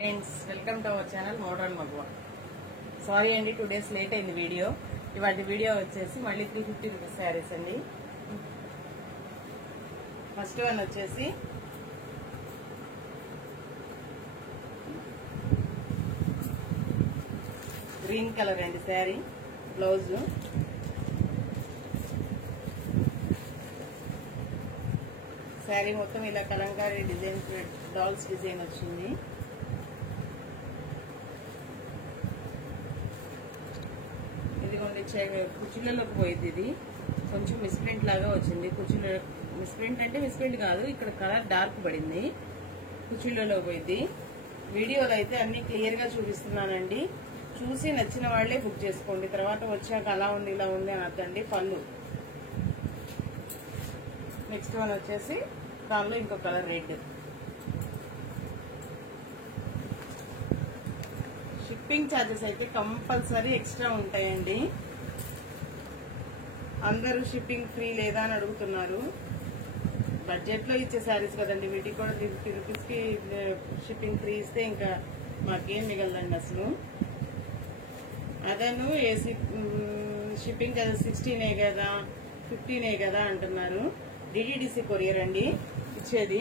Friends welcome to our channel modern Maguva. Sorry అండి, 2 days late అయింది video. ఇవాటి video వచ్చేసి మళ్ళీ 350 రూపీస్ శారీస్ అండి. ఫస్ట్ వన్ వచ్చేసి గ్రీన్ కలర్ అండి శారీ. బ్లౌజ్ శారీ మొత్తం ఇలా కలంకారీ డిజైన్, డాల్స్ డిజైన్ వచ్చింది. ఇదిగోండి, కుర్చీలలోకి పోయింది. ఇది కొంచెం మిస్ప్రింట్ లాగా వచ్చింది. కుర్చీలో మిస్ప్రింట్ అంటే మిస్ప్రింట్ కాదు, ఇక్కడ కలర్ డార్క్ పడింది. కుర్చీలలో పోయింది. వీడియోలో అయితే అన్ని క్లియర్ గా చూపిస్తున్నానండి. చూసి నచ్చిన వాళ్లే బుక్ చేసుకోండి. తర్వాత వచ్చాక అలా ఉంది ఇలా ఉంది అని అర్థండి. పళ్ళు నెక్స్ట్ వన్ వచ్చేసి దానిలో ఇంకో కలర్ రెడ్. షిప్పింగ్ ఛార్జెస్ అయితే కంపల్సరీ ఎక్స్ట్రా ఉంటాయండి. అందరూ షిప్పింగ్ ఫ్రీ లేదా అని అడుగుతున్నారు. బడ్జెట్ లో ఇచ్చే శారీస్ కదండి, వీటికి కూడా 350 రూపీస్ కి షిప్పింగ్ ఫ్రీ ఇస్తే ఇంకా మాకేం మిగలదండి అసలు. అదను షిప్పింగ్ ఛార్జెస్ 16 కదా 15 కదా అంటున్నారు. డిటిడిసి కొరియర్ అండి ఇచ్చేది.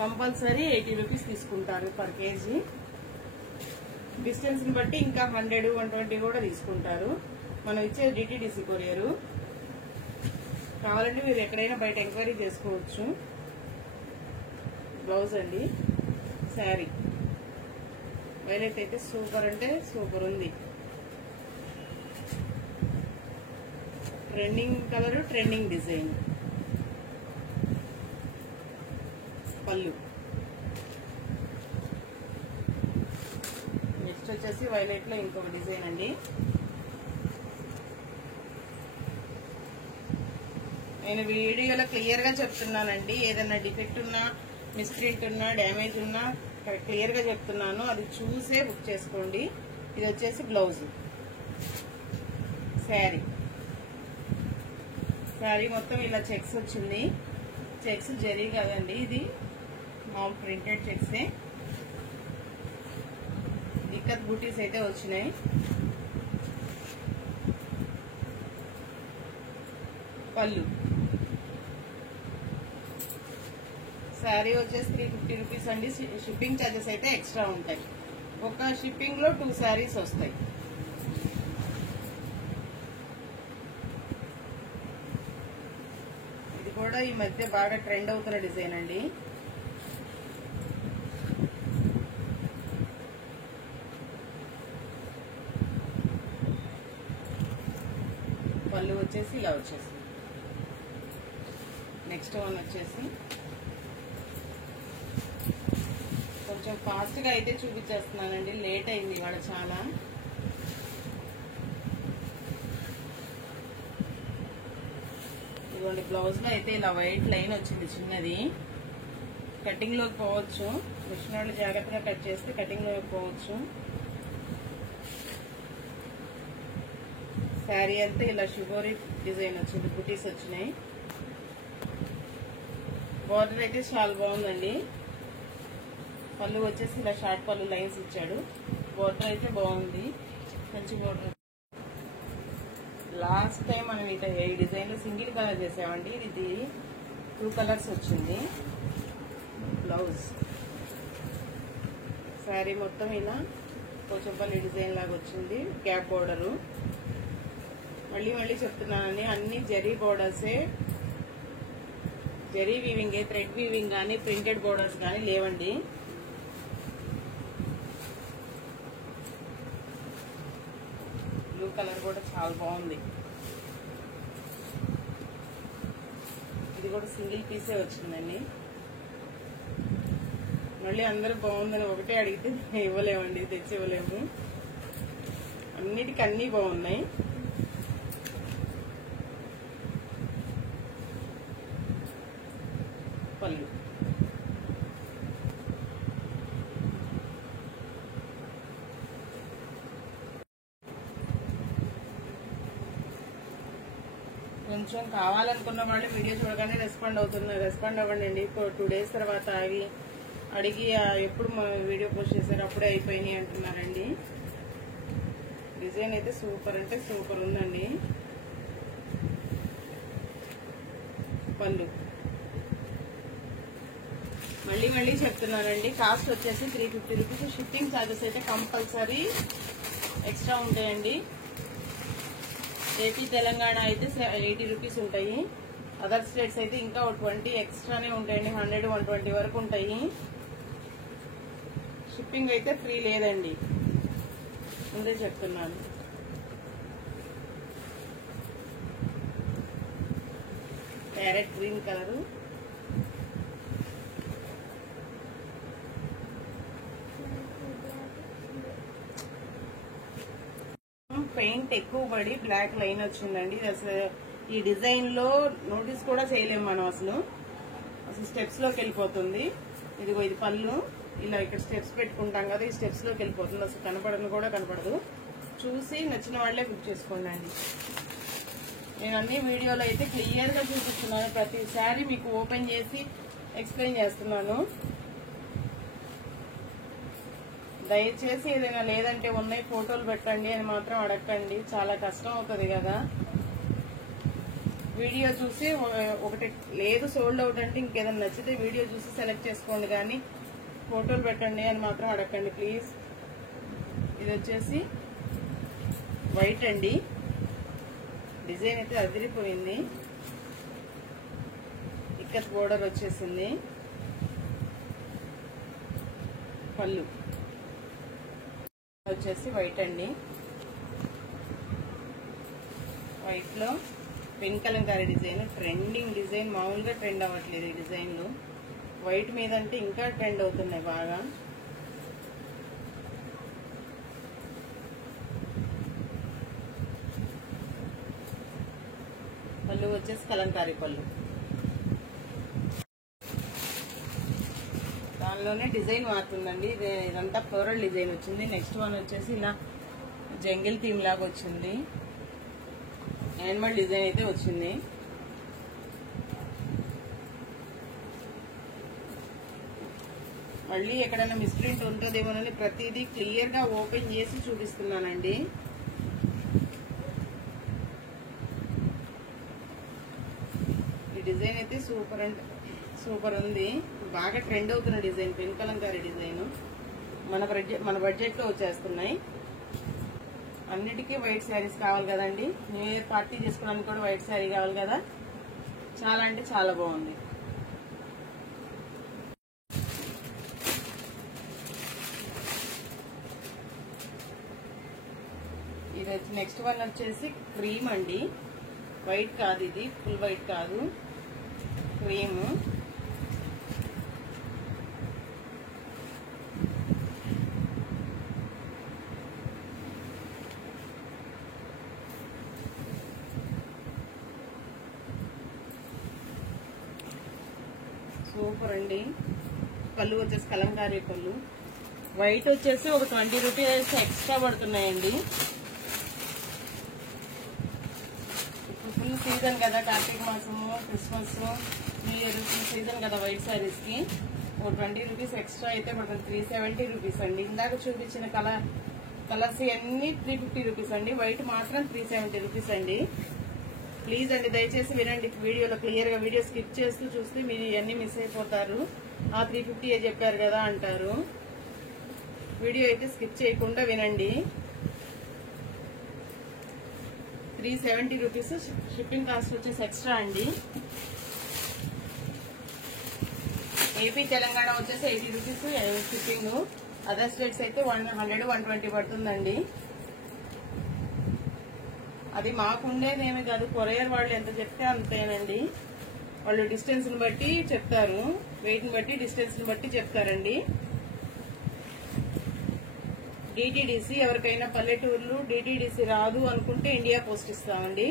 కంపల్సరీ 80 రూపీస్ తీసుకుంటారు పర్ కేజీ. డిస్టెన్స్ ని బట్టి ఇంకా 100, 120 కూడా తీసుకుంటారు. మనం ఇచ్చే డిటిడిసి కొరియర్. కావాలంటే మీరు ఎక్కడైనా బయట ఎంక్వైరీ చేసుకోవచ్చు. బ్లౌజ్ అండి, శారీ వైలెట్ అయితే సూపర్ అంటే సూపర్ ఉంది. Trending colour, trending design. పళ్ళు నెక్స్ట్ వచ్చేసి వైలెట్ లో ఇంకొక డిజైన్ అండి. నేను వీడియోలో క్లియర్ గా చెప్తున్నానండి. ఏదైనా డిఫెక్ట్ ఉన్నా, మిస్ప్రింట్ ఉన్నా, డ్యామేజ్ ఉన్నా క్లియర్ గా చెప్తున్నాను. అది చూసే బుక్ చేసుకోండి. ఇది వచ్చేసి బ్లౌజ్. శారీ మొత్తం ఇలా చెక్స్ వచ్చింది. చెక్స్ జరీ కదండి, ఇది మామూలు ప్రింటెడ్ చెక్సే. ఇక్కత్ బూటీస్ అయితే వచ్చినాయి. పళ్ళు శారీ వచ్చేసి 350 రూపీస్ అండి. షిప్పింగ్ ఛార్జెస్ అయితే ఎక్స్ట్రా ఉంటాయి. ఒక షిప్పింగ్ లో 2 శారీస్ వస్తాయి. ఇది కూడా ఈ మధ్య బాగా ట్రెండ్ అవుతున్న డిజైన్ అండి. పళ్ళు వచ్చేసి ఇలా వచ్చేసి. నెక్స్ట్ వన్ వచ్చేసి కొంచెం ఫాస్ట్ గా అయితే చూపించేస్తున్నానండి, లేట్ అయింది ఇవాళ చాలా. ఇదిగోండి, బ్లౌజ్ లో అయితే ఇలా వైట్ లైన్ వచ్చింది చిన్నది. కటింగ్ లోకి పోవచ్చు. మిషన్ వాళ్ళు జాగ్రత్తగా కట్ చేస్తే కటింగ్ లోకి పోవచ్చు. శారీ అంతా ఇలా షిబోరి డిజైన్ వచ్చింది, బుటీస్ వచ్చినాయి. బార్డర్ అయితే చాలా బాగుందండి. పళ్ళు వచ్చేసి ఇలా షార్ట్ పళ్ళు లైన్స్ ఇచ్చాడు. బార్డర్ అయితే బాగుంది, మంచి బార్డర్. లాస్ట్ టైం మనం ఇట్లా ఈ డిజైన్ లో సింగిల్ కలర్ చేసామండి. ఇది 2 కలర్స్ వచ్చింది. బ్లౌజ్ శారీ మొత్తం ఇలా పోచంపల్లి డిజైన్ లాగా వచ్చింది. Gap border. మళ్ళీ చెప్తున్నానని, అన్ని జరీ బోర్డర్సే. జరీ వీవింగ్, థ్రెడ్ వీవింగ్ కానీ ప్రింటెడ్ బోర్డర్స్ కానీ లేవండి. బ్లూ కలర్ కూడా చాలా బాగుంది. ఇది కూడా సింగిల్ పీసే వచ్చిందండి. మళ్ళీ అందరూ బాగుందని ఒకటే అడిగితే ఇవ్వలేమండి, తెచ్చి ఇవ్వలేము. అన్నిటికీ అన్నీ బాగున్నాయి. పళ్ళు కొంచెం కావాలనుకున్న వాళ్ళు వీడియో చూడగానే రెస్పాండ్ అవ్వండి అండి. 2 days తర్వాత ఆగి అడిగి ఎప్పుడు మా వీడియో పోస్ట్ చేశారు అప్పుడే అయిపోయినాయి అంటున్నారండి. డిజైన్ అయితే సూపర్ అంటే సూపర్ ఉందండి. పళ్ళు మళ్ళీ చెప్తున్నానండి, కాస్ట్ వచ్చేసి 350 రూపీస్. షిప్పింగ్ ఛార్జెస్ అయితే కంపల్సరీ ఎక్స్ట్రా ఉంటాయండి. ఏపీ తెలంగాణ అయితే 80 రూపీస్ ఉంటాయి. అదర్ స్టేట్స్ అయితే ఇంకా 20 ఎక్స్ట్రానే ఉంటాయండి. 100, 120 వరకు ఉంటాయి. షిప్పింగ్ అయితే ఫ్రీ లేదండి, ముందే చెప్తున్నాను. ప్యారెట్ గ్రీన్ కలరు, పెయింట్ ఎక్కువ పడి బ్లాక్ లైన్ వచ్చిందండి. అసలు ఈ డిజైన్ లో నోటీస్ కూడా చేయలేము మనం. అసలు స్టెప్స్ లోకి వెళ్ళిపోతుంది. ఇదిగో ఇది పళ్ళు, ఇలా ఇక్కడ స్టెప్స్ పెట్టుకుంటాం కదా, ఈ స్టెప్స్ లోకి వెళ్ళిపోతుంది. అసలు కనపడను కూడా కనపడదు. చూసి నచ్చిన వాళ్లే బుక్ చేసుకోండి అండి. నేను అన్ని వీడియోలో అయితే క్లియర్ గా చూపిస్తున్నాను, ప్రతిసారి మీకు ఓపెన్ చేసి ఎక్స్ప్లెయిన్ చేస్తున్నాను. దయచేసి ఏదైనా లేదంటే ఉన్నాయి ఫోటోలు పెట్టండి అని మాత్రం అడగండి, చాలా కష్టం అవుతుంది కదా. వీడియో చూసి ఒకటి లేదు సోల్డ్ అవుట్ అంటే ఇంకేదైనా నచ్చితే వీడియో చూసి సెలెక్ట్ చేసుకోండి, కానీ ఫోటోలు పెట్టండి అని మాత్రం అడగండి ప్లీజ్. ఇది వచ్చేసి వైట్ అండి. డిజైన్ అయితే అదిరిపోయింది. ఇక్కత్ బోర్డర్ వచ్చేసింది. పళ్ళు వచ్చేసి వైట్ అండి. వైట్ లో pen Kalamkari design, trending design. మామూలుగా ట్రెండ్ అవ్వట్లేదు ఈ డిజైన్లు. వైట్ మీద అంటే ఇంకా ట్రెండ్ అవుతున్నాయి బాగా. పళ్ళు వచ్చేసి కలంకారీ పళ్ళు, దానిలోనే డిజైన్ మారుతుందండి. ఇదంతా ఫ్లోరల్ డిజైన్ వచ్చింది. నెక్స్ట్ వన్ వచ్చేసి ఇలా జంగిల్ థీమ్ లాగా వచ్చింది. యానిమల్ డిజైన్ అయితే వచ్చింది. మళ్ళీ ఎక్కడైనా మిస్ప్రింట్ ఉంటుందేమోనని ప్రతిదీ క్లియర్ గా ఓపెన్ చేసి చూపిస్తున్నానండి. ఈ డిజైన్ అయితే సూపర్ అంటే సూపర్ ఉంది. బాగా ట్రెండ్ అవుతున్న డిజైన్, పెన్ కలంకారీ డిజైన్. మన బడ్జెట్ లో వచ్చేస్తున్నాయి. అన్నిటికీ వైట్ శారీస్ కావాలి కదండి. న్యూ ఇయర్ పార్టీ చేసుకోవడానికి కూడా వైట్ శారీ కావాలి కదా. చాలా అంటే చాలా బాగుంది. ఇది నెక్స్ట్ వన్ వచ్చేసి క్రీమ్ అండి. వైట్ కాదు, ఇది ఫుల్ వైట్ కాదు, క్రీమ్. సూపర్ అండి. పళ్ళు వచ్చేసి కలంకారీ పళ్ళు. వైట్ వచ్చేసి ఒక 20 రూపీస్ ఎక్స్ట్రా పడుతున్నాయండి. ఇప్పుడు ఫుల్ సీజన్ కదా, కార్తీక మాసము, క్రిస్మస్, న్యూ ఇయర్ సీజన్ కదా. వైట్ శారీస్ కి ఒక 20 రూపీస్ ఎక్స్ట్రా అయితే పడుతుంది. 370 రూపీస్ అండి. ఇందాక చూపించిన కలర్స్ అన్ని 350 రూపీస్ అండి. వైట్ మాత్రం 370 రూపీస్ అండి. ప్లీజ్ అండి దయచేసి వినండి. వీడియోలో క్లియర్ గా వీడియో స్కిప్ చేస్తూ చూస్తే మీరు ఇవన్నీ మిస్ అయిపోతారు. ఆ 350 చెప్పారు కదా అంటారు. వీడియో అయితే స్కిప్ చేయకుండా వినండి. 370 రూపీస్. షిప్పింగ్ కాస్ట్ వచ్చేసి ఎక్స్ట్రా అండి. ఏపీ తెలంగాణ వచ్చేసి 80 రూపీస్ షిప్పింగ్. అదర్ స్టేట్స్ అయితే 100, 120 పడుతుందండి. అది మాకుండేదేమీ కాదు, కొరియర్ వాళ్ళు ఎంత చెప్తే అంతేనండి. వాళ్ళు డిస్టెన్స్ ని బట్టి చెప్తారు, వెయిట్ ని బట్టి డిస్టెన్స్ ని బట్టి చెప్తారండి. డిటిడిసి ఎవరికైనా పల్లెటూర్లు డిటిడిసి రాదు అనుకుంటే ఇండియా పోస్ట్ ఇస్తామండి.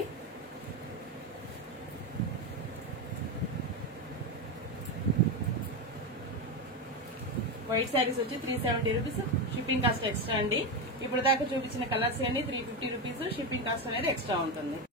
వైట్ శారీస్ వచ్చి 370 రూపీస్. షిప్పింగ్ కాస్ట్ ఎక్స్ట్రా అండి. ఇప్పుడు దాకా చూపించిన కలర్స్ అన్ని 350 రూపీస్. షిప్పింగ్ కాస్ట్ అనేది ఎక్స్ట్రా ఉంటుంది.